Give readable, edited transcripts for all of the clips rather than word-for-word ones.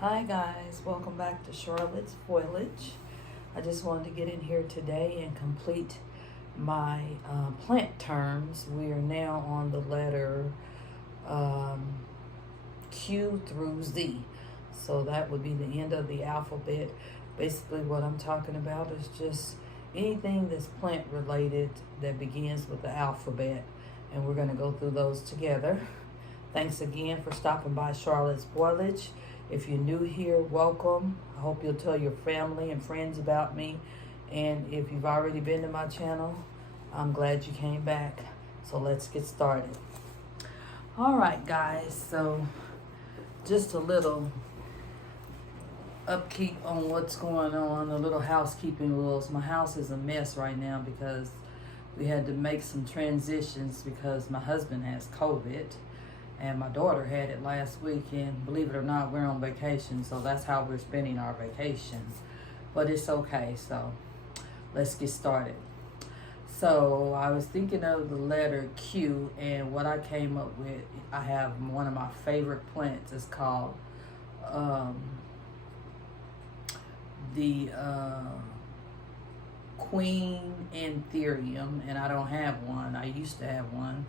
Hi guys, welcome back to Charlotte's Foliage. I just wanted to get in here today and complete my plant terms. We are now on the letter Q through Z. So that would be the end of the alphabet. Basically what I'm talking about is just anything that's plant related that begins with the alphabet. And we're going to go through those together. Thanks again for stopping by Charlotte's Foliage. If you're new here, welcome. I hope you'll tell your family and friends about me. And if you've already been to my channel, I'm glad you came back. So let's get started. All right, guys. So just a little upkeep on what's going on, a little housekeeping rules. My house is a mess right now because we had to make some transitions because my husband has COVID. And my daughter had it last week, and believe it or not, we're on vacation, so that's how we're spending our vacation. But it's okay, so let's get started. So I was thinking of the letter Q, and what I came up with, I have one of my favorite plants. It's called the Queen Anthurium, and I don't have one. I used to have one.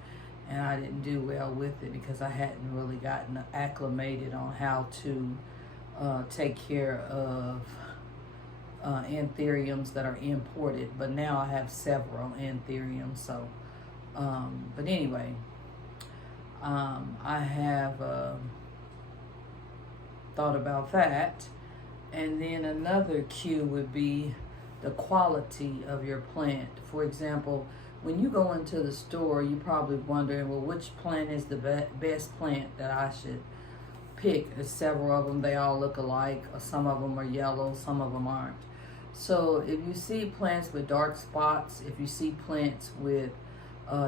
And I didn't do well with it because I hadn't really gotten acclimated on how to take care of anthuriums that are imported. But now I have several anthuriums. So, but anyway, I have thought about that. And then another Q would be the quality of your plant. For example, when you go into the store, you're probably wondering, well, which plant is the best plant that I should pick? There's several of them. They all look alike. Some of them are yellow. Some of them aren't. So if you see plants with dark spots, if you see plants with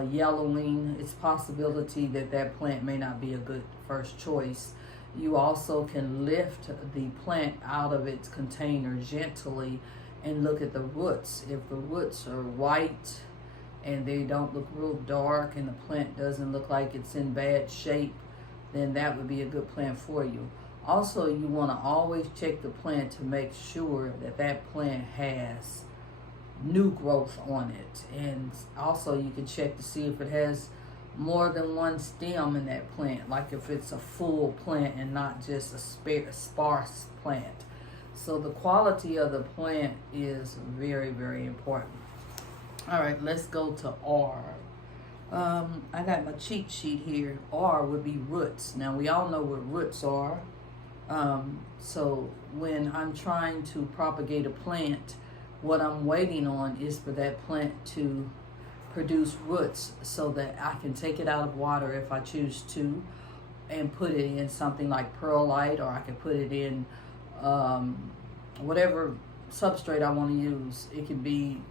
yellowing, it's a possibility that that plant may not be a good first choice. You also can lift the plant out of its container gently and look at the roots. If the roots are white and they don't look real dark and the plant doesn't look like it's in bad shape, then that would be a good plant for you. Also, you want to always check the plant to make sure that that plant has new growth on it. And also you can check to see if it has more than one stem in that plant, like if it's a full plant and not just a sparse plant. So the quality of the plant is very, very important. All right, let's go to R. I got my cheat sheet here. R would be roots. Now, we all know what roots are. So when I'm trying to propagate a plant, what I'm waiting on is for that plant to produce roots so that I can take it out of water if I choose to and put it in something like perlite, or I can put it in whatever substrate I want to use. It could be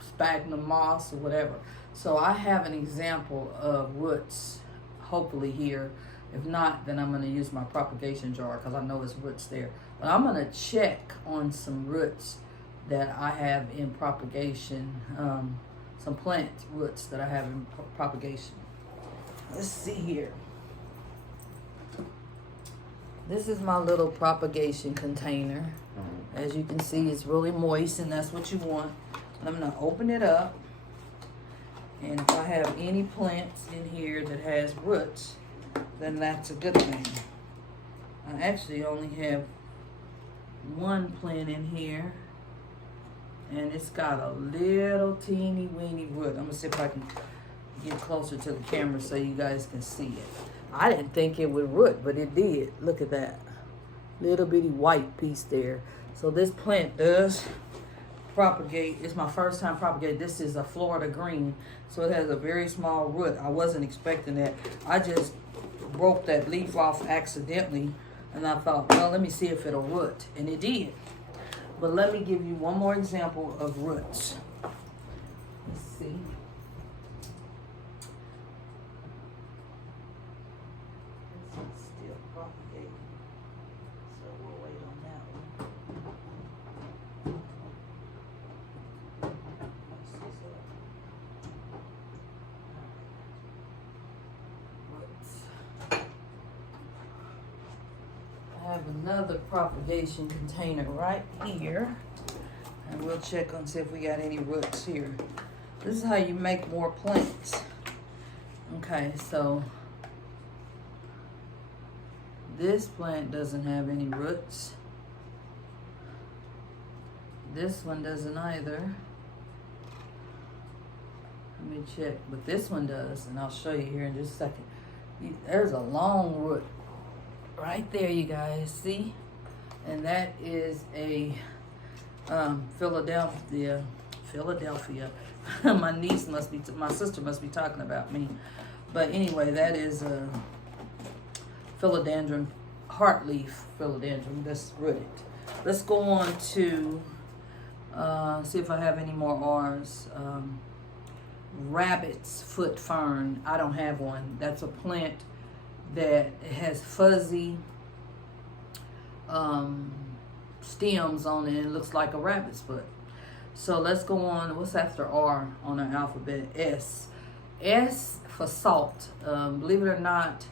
sphagnum moss or whatever. So I have an example of roots, hopefully here. If not, then I'm going to use my propagation jar because I know it's roots there. But I'm going to check on some roots that I have in propagation, some plant roots that I have in propagation. Let's see here. This is my little propagation container. As you can see, it's really moist, and that's what you want. I'm going to open it up, and if I have any plants in here that has roots, then that's a good thing. I actually only have one plant in here, and it's got a little teeny weeny root. I'm going to see if I can get closer to the camera so you guys can see it. I didn't think it would root, but it did. Look at that little bitty white piece there. So this plant does propagate. It's my first time propagating. This is a Florida green, so it has a very small root. I wasn't expecting that. I just broke that leaf off accidentally, and I thought, well, let me see if it'll root, and it did. But let me give you one more example of roots. Let's see. This is still propagating, so we'll wait on that one. I have another propagation container right here. And we'll check on see if we got any roots here. This is how you make more plants. Okay, so this plant doesn't have any roots. This one doesn't either. Let me check, but this one does, and I'll show you here in just a second. There's a long root right there, you guys, see? And that is a Philadelphia. My sister must be talking about me. But anyway, that is a philodendron, heartleaf philodendron that's rooted. Let's go on to see if I have any more R's. Rabbit's foot fern. I don't have one. That's a plant that has fuzzy stems on it. It looks like a rabbit's foot. So let's go on. What's after R on our alphabet? S. S for salt. Believe it or not,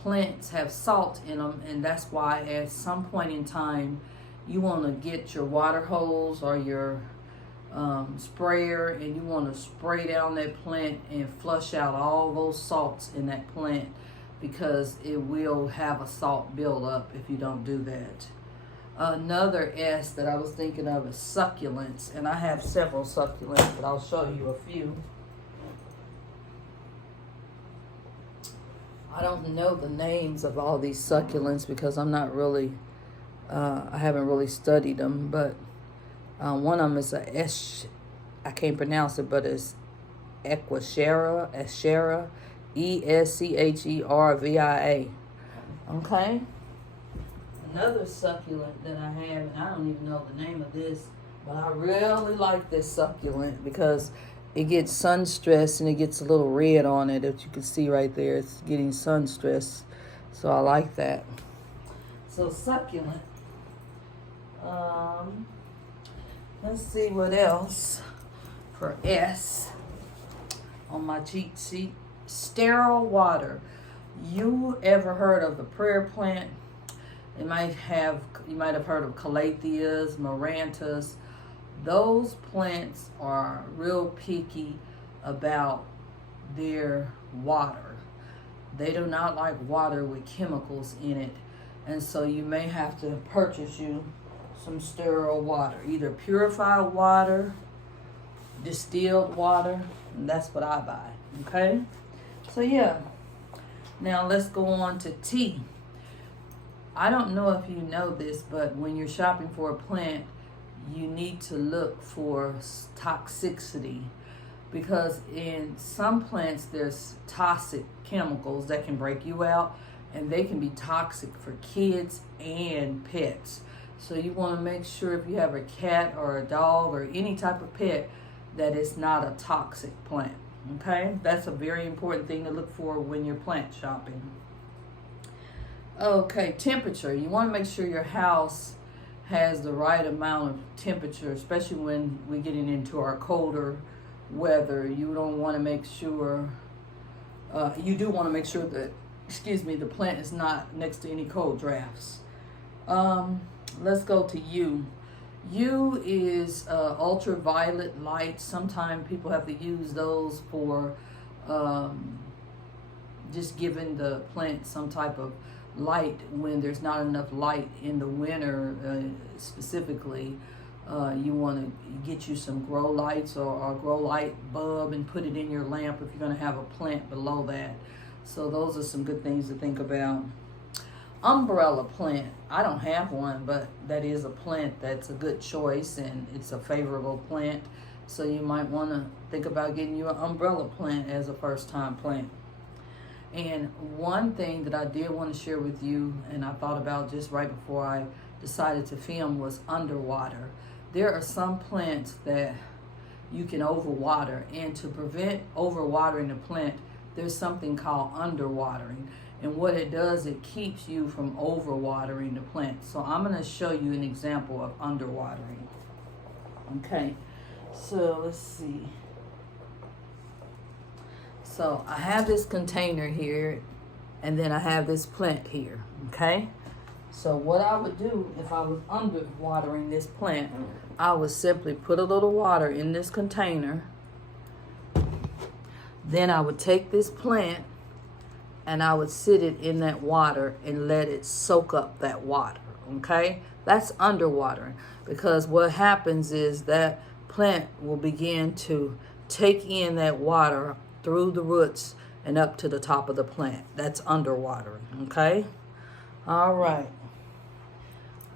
plants have salt in them, and that's why at some point in time you want to get your water hose or your sprayer, and you want to spray down that plant and flush out all those salts in that plant, because it will have a salt buildup if you don't do that. Another S that I was thinking of is succulents, and I have several succulents, but I'll show you a few. I don't know the names of all these succulents because I'm not really, I haven't really studied them, but one of them is a I can't pronounce it, but it's Escherichia, Eschervia. Okay? Another succulent that I have, and I don't even know the name of this, but I really like this succulent because it gets sun stressed and it gets a little red on it, that you can see right there. It's getting sun stressed, so I like that. So succulent. Let's see what else for S on my cheat sheet. Sterile water. You ever heard of the prayer plant? You might have heard of calatheas, marantas. Those plants are real picky about their water. They do not like water with chemicals in it, and so you may have to purchase you some sterile water, either purified water, distilled water, and that's what I buy. Okay, so yeah. Now let's go on to T. I don't know if you know this, but when you're shopping for a plant, you need to look for toxicity, because in some plants there's toxic chemicals that can break you out, and they can be toxic for kids and pets. So you want to make sure if you have a cat or a dog or any type of pet that it's not a toxic plant. Okay, that's a very important thing to look for when you're plant shopping. Okay, temperature. You want to make sure your house has the right amount of temperature, especially when we're getting into our colder weather. You don't want to make sure, you do want to make sure that, the plant is not next to any cold drafts. Let's go to U. U is ultraviolet light. Sometimes people have to use those for just giving the plant some type of light when there's not enough light in the winter. Specifically, you want to get you some grow lights or a grow light bulb and put it in your lamp if you're going to have a plant below that. So those are some good things to think about. Umbrella plant. I don't have one, but that is a plant that's a good choice, and it's a favorable plant. So you might want to think about getting you an umbrella plant as a first-time plant. And one thing that I did want to share with you, and I thought about just right before I decided to film, was underwater. There are some plants that you can overwater, and to prevent overwatering the plant, there's something called underwatering. And what it does, it keeps you from overwatering the plant. So I'm going to show you an example of underwatering. Okay, so let's see. So I have this container here, and then I have this plant here, okay? So what I would do if I was under watering this plant, I would simply put a little water in this container. Then I would take this plant and I would sit it in that water and let it soak up that water, okay? That's underwatering, because what happens is that plant will begin to take in that water through the roots and up to the top of the plant. That's underwatering, okay? All right.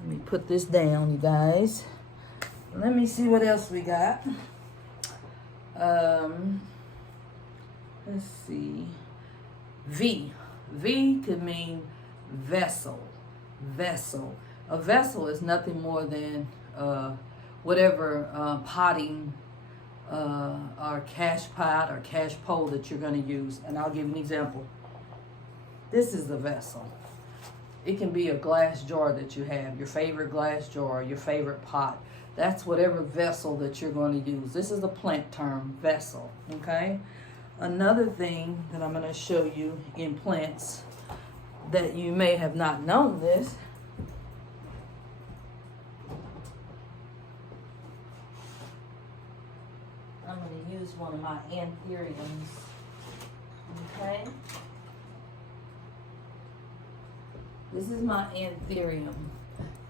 Let me put this down, you guys. Let me see what else we got. Let's see. V. V could mean vessel. Vessel. A vessel is nothing more than whatever potting or cash pot or cash pole that you're going to use. And I'll give you an example. This is the vessel. It can be a glass jar that you have, your favorite glass jar, your favorite pot. That's whatever vessel that you're going to use. This is the plant term, vessel, okay? Another thing that I'm going to show you in plants that you may have not known this. I'm going to use one of my anthuriums, okay? This is my anthurium.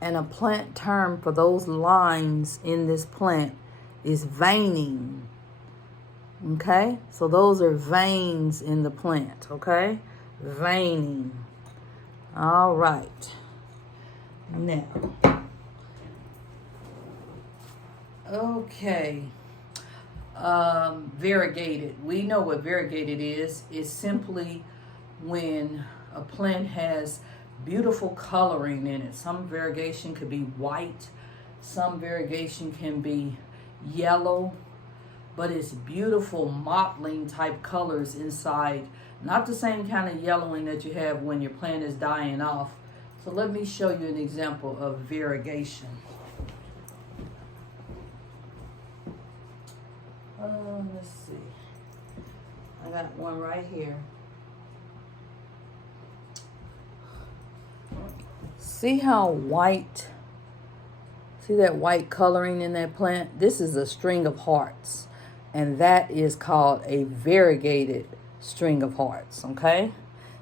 And a plant term for those lines in this plant is veining. Okay? So those are veins in the plant. Okay? Veining. All right. Now. Okay. Variegated. We know what variegated is. It's simply when a plant has beautiful coloring in it. Some variegation could be white, some variegation can be yellow, but it's beautiful mottling type colors inside. Not the same kind of yellowing that you have when your plant is dying off. So let me show you an example of variegation. Let's see. I got one right here. See how white, see that white coloring in that plant? This is a string of hearts, and that is called a variegated string of hearts, okay?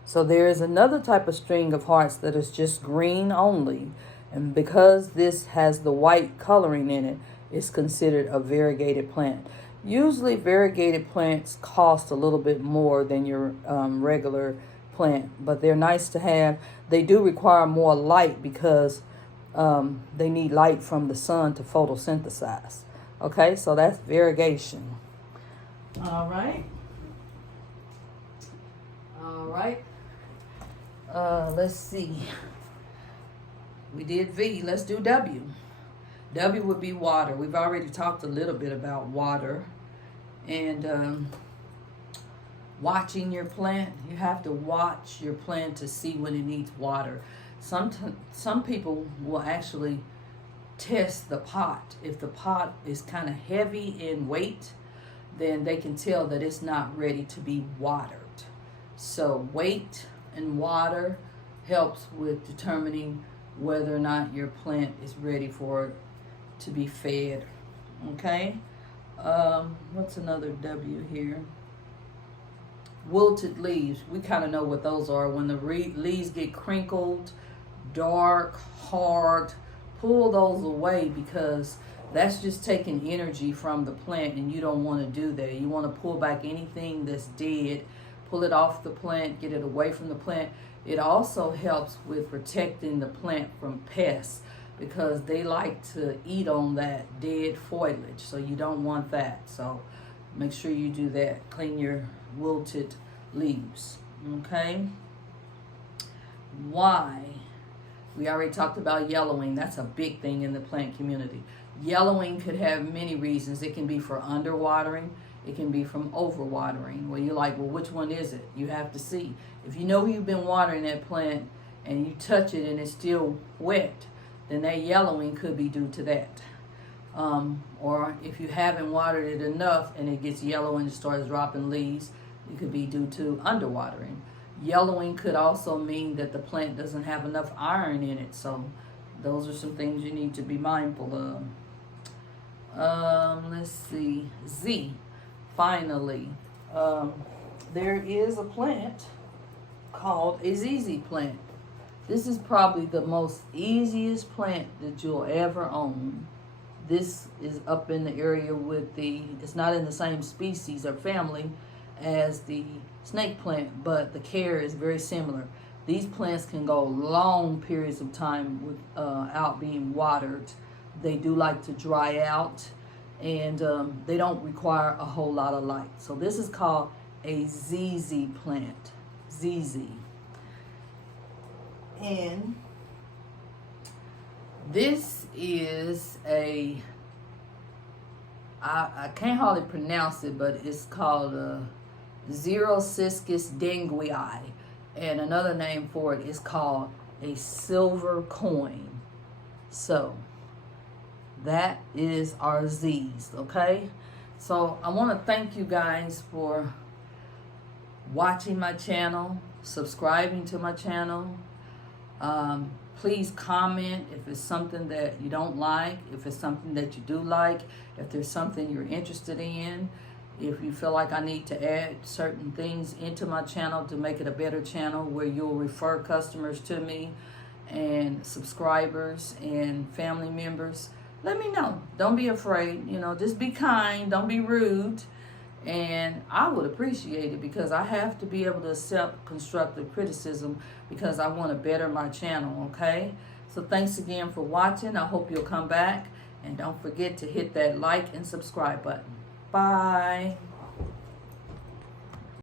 So there is another type of string of hearts that is just green only, and because this has the white coloring in it, it's considered a variegated plant. Usually variegated plants cost a little bit more than your regular plant, but they're nice to have. They do require more light because they need light from the sun to photosynthesize. Okay, so that's variegation. All right. All right. Let's see. We did V. Let's do W. W would be water. We've already talked a little bit about water. And watching your plant, you have to watch your plant to see when it needs water. Some people will actually test the pot. If the pot is kind of heavy in weight, then they can tell that it's not ready to be watered. So weight and water helps with determining whether or not your plant is ready for it to be fed. Okay? What's another W here? Wilted leaves. We kind of know what those are. When the leaves get crinkled, dark, hard, pull those away, because that's just taking energy from the plant, and you don't want to do that. You want to pull back anything that's dead, pull it off the plant, get it away from the plant. It also helps with protecting the plant from pests, because they like to eat on that dead foliage, so you don't want that. So make sure you do that. Clean your wilted leaves. Okay? Why? We already talked about yellowing. That's a big thing in the plant community. Yellowing could have many reasons. It can be for underwatering. It can be from overwatering. Well, you're like, well, which one is it? You have to see. If you know you've been watering that plant and you touch it and it's still wet, then that yellowing could be due to that. Or if you haven't watered it enough and it gets yellow and it starts dropping leaves, it could be due to underwatering. Yellowing could also mean that the plant doesn't have enough iron in it. So those are some things you need to be mindful of. Let's see. Z. Finally, there is a plant called a ZZ plant. This is probably the most easiest plant that you'll ever own. This is up in the area with it's not in the same species or family as the snake plant, but the care is very similar. These plants can go long periods of time without being watered. They do like to dry out, and they don't require a whole lot of light. So this is called a ZZ plant. ZZ. And this is I can't hardly pronounce it, but it's called Xerociscus denguii. And another name for it is called a silver coin. So that is our Z's, okay? So I want to thank you guys for watching my channel, subscribing to my channel. Please comment if it's something that you don't like, if it's something that you do like, if there's something you're interested in, if you feel like I need to add certain things into my channel to make it a better channel where you'll refer customers to me and subscribers and family members. Let me know. Don't be afraid. Just be kind. Don't be rude. And I would appreciate it, because I have to be able to accept constructive criticism because I want to better my channel, okay? So thanks again for watching. I hope you'll come back. And don't forget to hit that like and subscribe button. Bye.